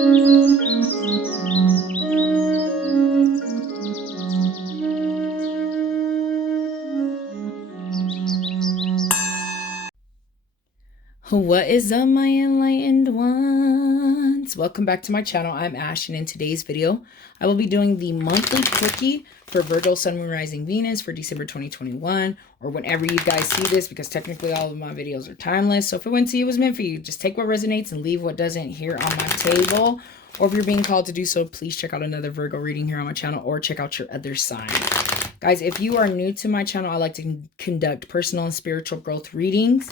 What is up, my enlightened ones? Welcome back to my channel. I'm Ash, and in today's video I will be doing the monthly quickie for Virgo, Sun, Moon, Rising, Venus for December 2021, or whenever you guys see this, because technically all of my videos are timeless. So if it went to you, it was meant for you. Just take what resonates and leave what doesn't here on my table. Or if you're being called to do so, please check out another Virgo reading here on my channel, or check out your other sign. Guys, if you are new to my channel, I like to conduct personal and spiritual growth readings,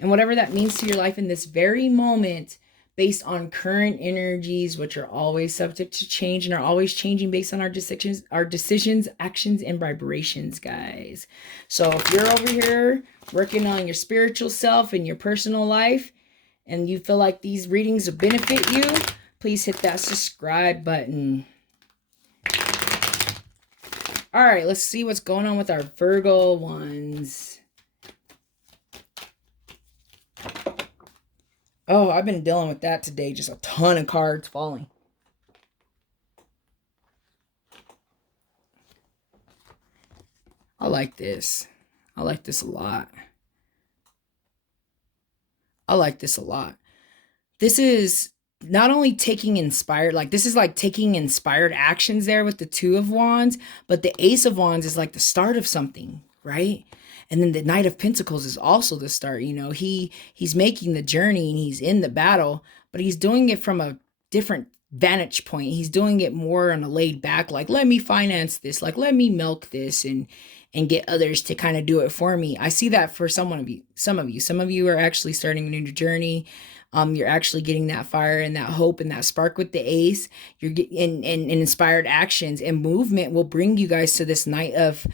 and whatever that means to your life in this very moment, based on current energies, which are always subject to change and are always changing based on our decisions, actions, and vibrations, guys. So if you're over here working on your spiritual self and your personal life, and you feel like these readings will benefit you, please hit that subscribe button. All right, let's see what's going on with our Virgo ones. Oh, I've been dealing with that today. Just a ton of cards falling. I like this. I like this a lot. I like this a lot. This is not only taking inspired, like this is like taking inspired actions there with the Two of Wands, but the Ace of Wands is like the start of something, right? And then the Knight of Pentacles is also the start. You know, he's making the journey and he's in the battle, but he's doing it from a different vantage point. He's doing it more on a laid back, like, let me finance this, like, let me milk this and get others to kind of do it for me. I see that for some of you are actually starting a new journey. You're actually getting that fire and that hope and that spark with the Ace. You're getting in inspired actions, and movement will bring you guys to this Knight of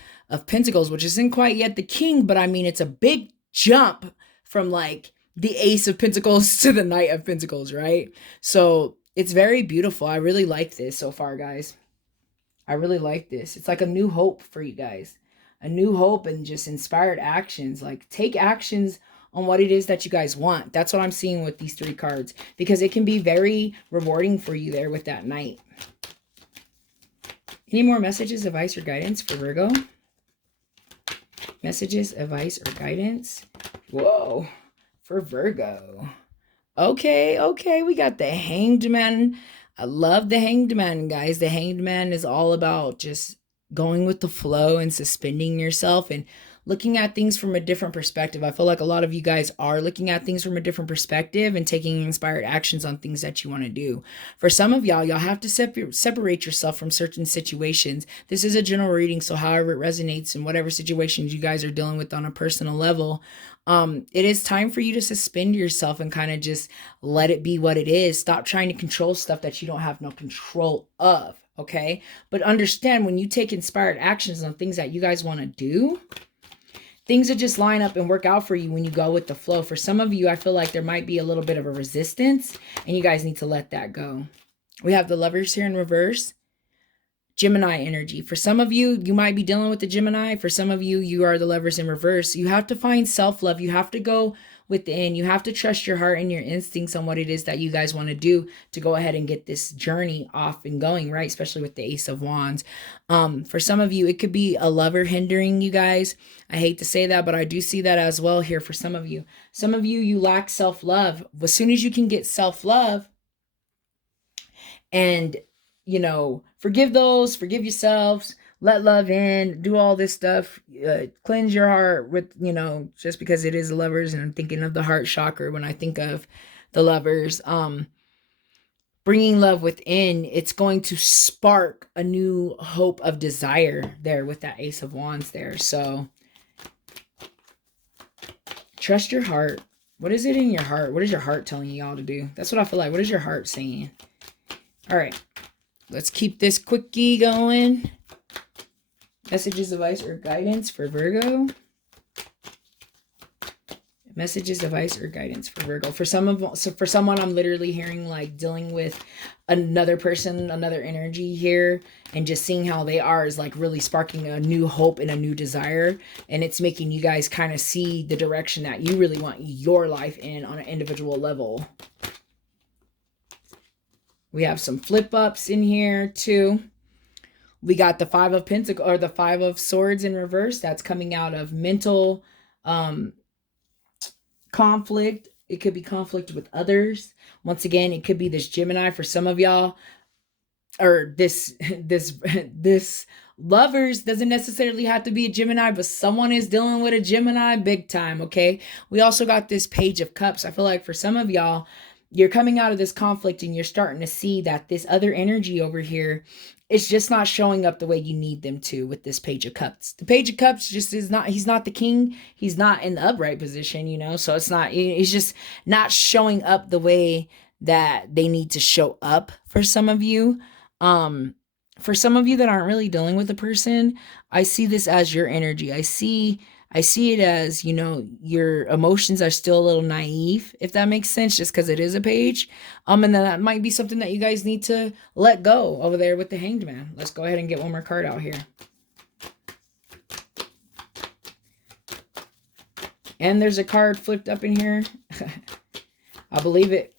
Pentacles, which isn't quite yet the King, but I mean, it's a big jump from like the Ace of Pentacles to the Knight of Pentacles, right? So it's very beautiful. I really like this so far, guys. I really like this. It's like a new hope for you guys, a new hope and just inspired actions. Like, take actions on what it is that you guys want. That's what I'm seeing with these three cards, because it can be very rewarding for you there with that Knight. Any more messages, advice, or guidance for Virgo? Messages, advice, or guidance? Whoa, for Virgo. Okay, we got the Hanged Man. I love the Hanged Man, guys. The Hanged Man is all about just going with the flow and suspending yourself and looking at things from a different perspective. I feel like a lot of you guys are looking at things from a different perspective and taking inspired actions on things that you want to do. For some of y'all have to separate yourself from certain situations. This is a general reading, so however it resonates in whatever situations you guys are dealing with on a personal level, it is time for you to suspend yourself and kind of just let it be what it is. Stop trying to control stuff that you don't have no control of, okay? But understand, when you take inspired actions on things that you guys want to do, things that just line up and work out for you when you go with the flow. For some of you, I feel like there might be a little bit of a resistance, and you guys need to let that go. We have the Lovers here in reverse. Gemini energy. For some of you, you might be dealing with the Gemini. For some of you, you are the Lovers in reverse. You have to find self-love. You have to go within. You have to trust your heart and your instincts on what it is that you guys want to do to go ahead and get this journey off and going, right? Especially with the Ace of Wands. For some of you, it could be a lover hindering you guys. I hate to say that, but I do see that as well here for some of you. Some of you, you lack self-love. As soon as you can get self-love and, you know, forgive yourselves, let love in, do all this stuff, cleanse your heart with, you know, just because it is Lovers, and I'm thinking of the heart chakra when I think of the Lovers, bringing love within, it's going to spark a new hope of desire there with that Ace of Wands there. So trust your heart. What is it in your heart? What is your heart telling y'all to do? That's what I feel like. What is your heart saying? All right. Let's keep this quickie going. Messages, advice, or guidance for Virgo. Messages, advice, or guidance for Virgo. For someone, I'm literally hearing like dealing with another person, another energy here, and just seeing how they are is like really sparking a new hope and a new desire. And it's making you guys kind of see the direction that you really want your life in on an individual level. We have some flip ups in here too. We got the Five of Pentacles, or the Five of Swords in reverse. That's coming out of mental conflict. It could be conflict with others. Once again, it could be this Gemini for some of y'all, or this lovers. Doesn't necessarily have to be a Gemini, but someone is dealing with a Gemini big time. Okay. We also got this Page of Cups. I feel like for some of y'all, you're coming out of this conflict and you're starting to see that this other energy over here is just not showing up the way you need them to with this Page of Cups. The Page of Cups just is not, he's not the king. He's not in the upright position, you know? So it's just not showing up the way that they need to show up for some of you. For some of you that aren't really dealing with a person, I see this as your energy. I see it as, you know, your emotions are still a little naive, if that makes sense, just because it is a page. And then that might be something that you guys need to let go over there with the Hanged Man. Let's go ahead and get one more card out here. And there's a card flipped up in here. I believe it.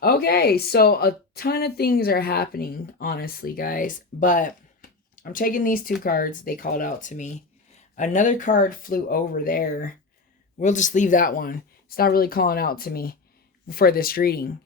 Okay, so a ton of things are happening, honestly, guys. But I'm taking these two cards. They called out to me. Another card flew over there. We'll just leave that one. It's not really calling out to me for this reading.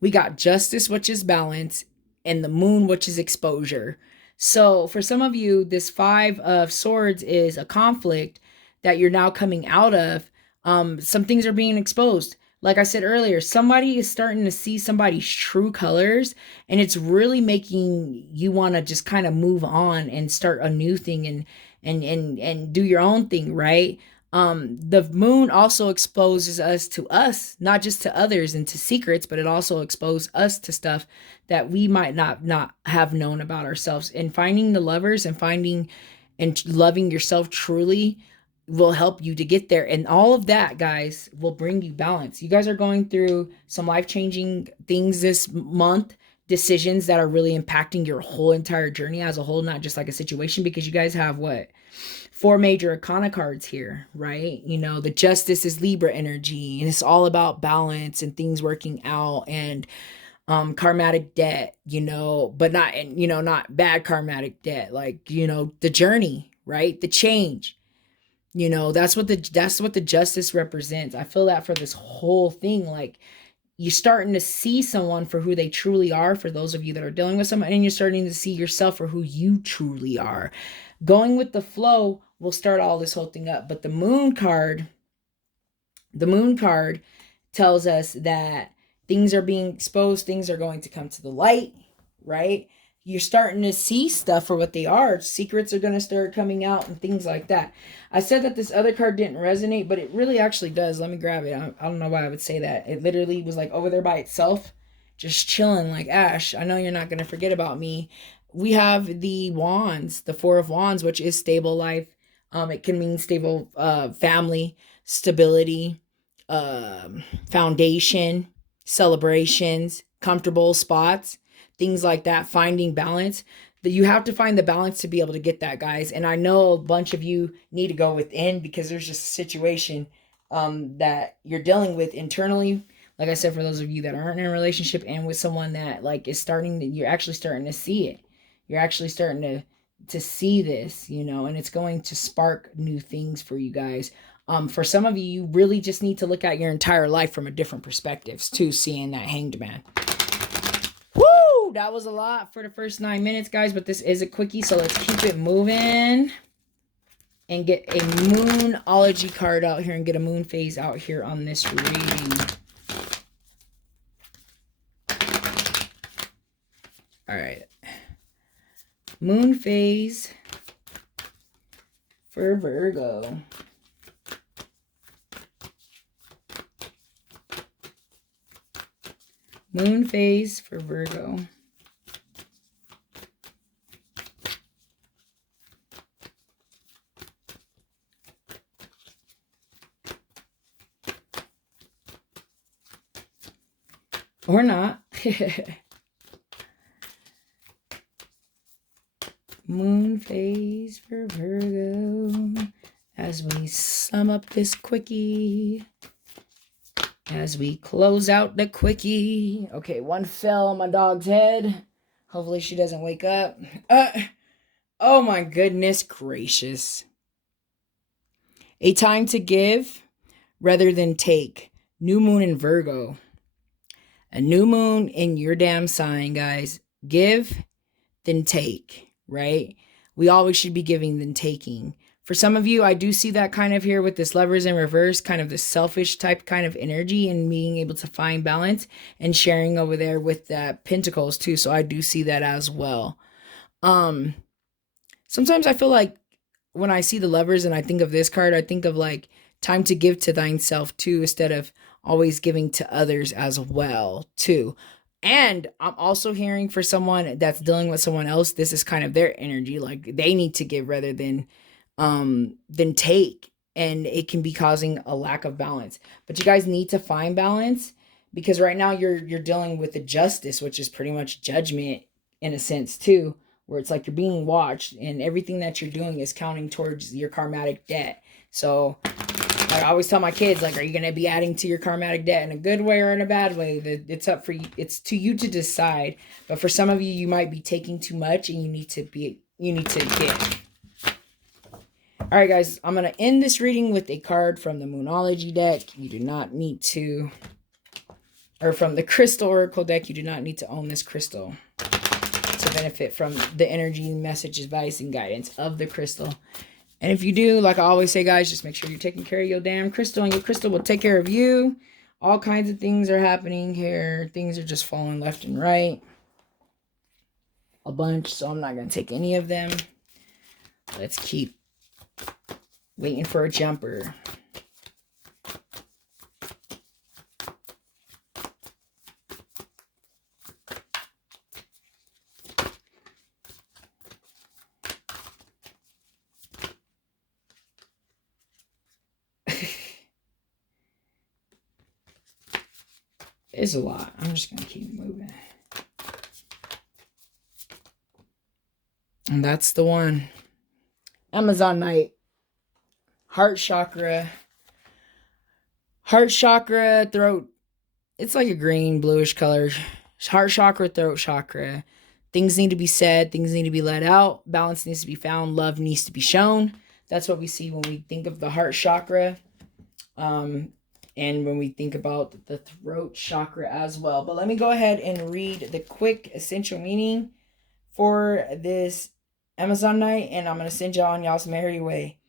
We got Justice, which is balance, and the Moon, which is exposure. So for some of you, this Five of Swords is a conflict that you're now coming out of. Some things are being exposed. Like I said earlier, somebody is starting to see somebody's true colors, and it's really making you want to just kind of move on and start a new thing and do your own thing, right? The Moon also exposes us to us, not just to others and to secrets, but it also exposes us to stuff that we might not have known about ourselves. And finding the lovers and finding and loving yourself truly will help you to get there. And all of that, guys, will bring you balance. You guys are going through some life-changing things this month, decisions that are really impacting your whole entire journey as a whole, not just like a situation, because you guys have what? 4 major arcana cards here, right? You know, the Justice is Libra energy, and it's all about balance and things working out, and karmatic debt, you know, but not, you know, not bad karmatic debt, like, you know, the journey, right? The change. You know, that's what the Justice represents. I feel that for this whole thing, like you're starting to see someone for who they truly are, for those of you that are dealing with someone, and you're starting to see yourself for who you truly are. Going with the flow will start all this whole thing up. But the Moon card tells us that things are being exposed, things are going to come to the light, right? You're starting to see stuff for what they are. Secrets are going to start coming out and things like that. I said that this other card didn't resonate, but it really actually does. Let me grab it. I don't know why I would say that. It literally was like over there by itself, just chilling like, Ash, I know you're not going to forget about me. We have the Wands, the Four of Wands, which is stable life. It can mean stable family, stability, foundation, celebrations, comfortable spots, things like that, finding balance. That you have to find the balance to be able to get that, guys. And I know a bunch of you need to go within, because there's just a situation that you're dealing with internally. Like I said, for those of you that aren't in a relationship and with someone that like is you're actually starting to see it. You're actually starting to see this, you know, and it's going to spark new things for you guys. For some of you, you really just need to look at your entire life from a different perspectives too, seeing that Hanged Man. Woo! That was a lot for the first 9 minutes, guys, but this is a quickie, so let's keep it moving and get a Moonology card out here and get a moon phase out here on this reading. All right. Moon phase for Virgo. Moon phase for Virgo. Or not. Moon phase for Virgo as we sum up this quickie. as we close out the quickie. Okay, one fell on my dog's head. Hopefully she doesn't wake up. Oh my goodness gracious. A time to give rather than take. New moon in Virgo. A new moon in your damn sign, guys. Give, then take, right? We always should be giving than taking. For some of you, I do see that kind of here with this Lovers in reverse, kind of the selfish type kind of energy and being able to find balance and sharing over there with that Pentacles too. So I do see that as well. Sometimes I feel like when I see the Lovers and I think of this card, I think of like time to give to thyself too, instead of always giving to others as well too. And I'm also hearing for someone that's dealing with someone else, this is kind of their energy, like they need to give rather than take, and it can be causing a lack of balance. But you guys need to find balance, because right now you're dealing with the justice, which is pretty much judgment in a sense too, where it's like you're being watched and everything that you're doing is counting towards your karmatic debt. So I always tell my kids, like, are you going to be adding to your karmatic debt in a good way or in a bad way? It's up for you. It's to you to decide. But for some of you, you might be taking too much and you need to give. All right, guys, I'm going to end this reading with a card from the Moonology deck. You do not need to, or from the Crystal Oracle deck, you do not need to own this crystal to benefit from the energy, message, advice, and guidance of the crystal. And if you do, like I always say, guys, just make sure you're taking care of your damn crystal, and your crystal will take care of you. All kinds of things are happening here. Things are just falling left and right. A bunch, so I'm not going to take any of them. Let's keep waiting for a jumper. It's a lot. I'm just going to keep moving. And that's the one. Amazonite. Heart chakra. Heart chakra, throat. It's like a green, bluish color. Heart chakra, throat chakra. Things need to be said. Things need to be let out. Balance needs to be found. Love needs to be shown. That's what we see when we think of the heart chakra. And when we think about the throat chakra as well. But let me go ahead and read the quick essential meaning for this Amazonite, and I'm going to send y'all on y'all's merry way.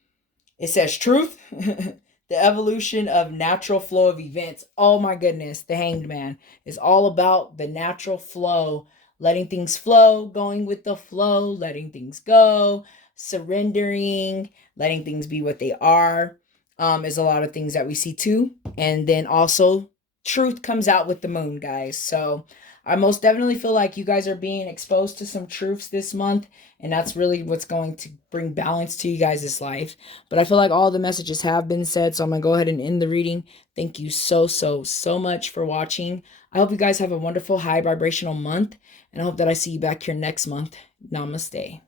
It says truth, the evolution of natural flow of events. Oh my goodness, the Hanged Man is all about the natural flow, letting things flow, going with the flow, letting things go, surrendering, letting things be what they are. Is a lot of things that we see too. And then also truth comes out with the moon, guys. So I most definitely feel like you guys are being exposed to some truths this month, and that's really what's going to bring balance to you guys' life. But I feel like all the messages have been said, so I'm going to go ahead and end the reading. Thank you so much for watching. I hope you guys have a wonderful high vibrational month, and I hope that I see you back here next month. Namaste.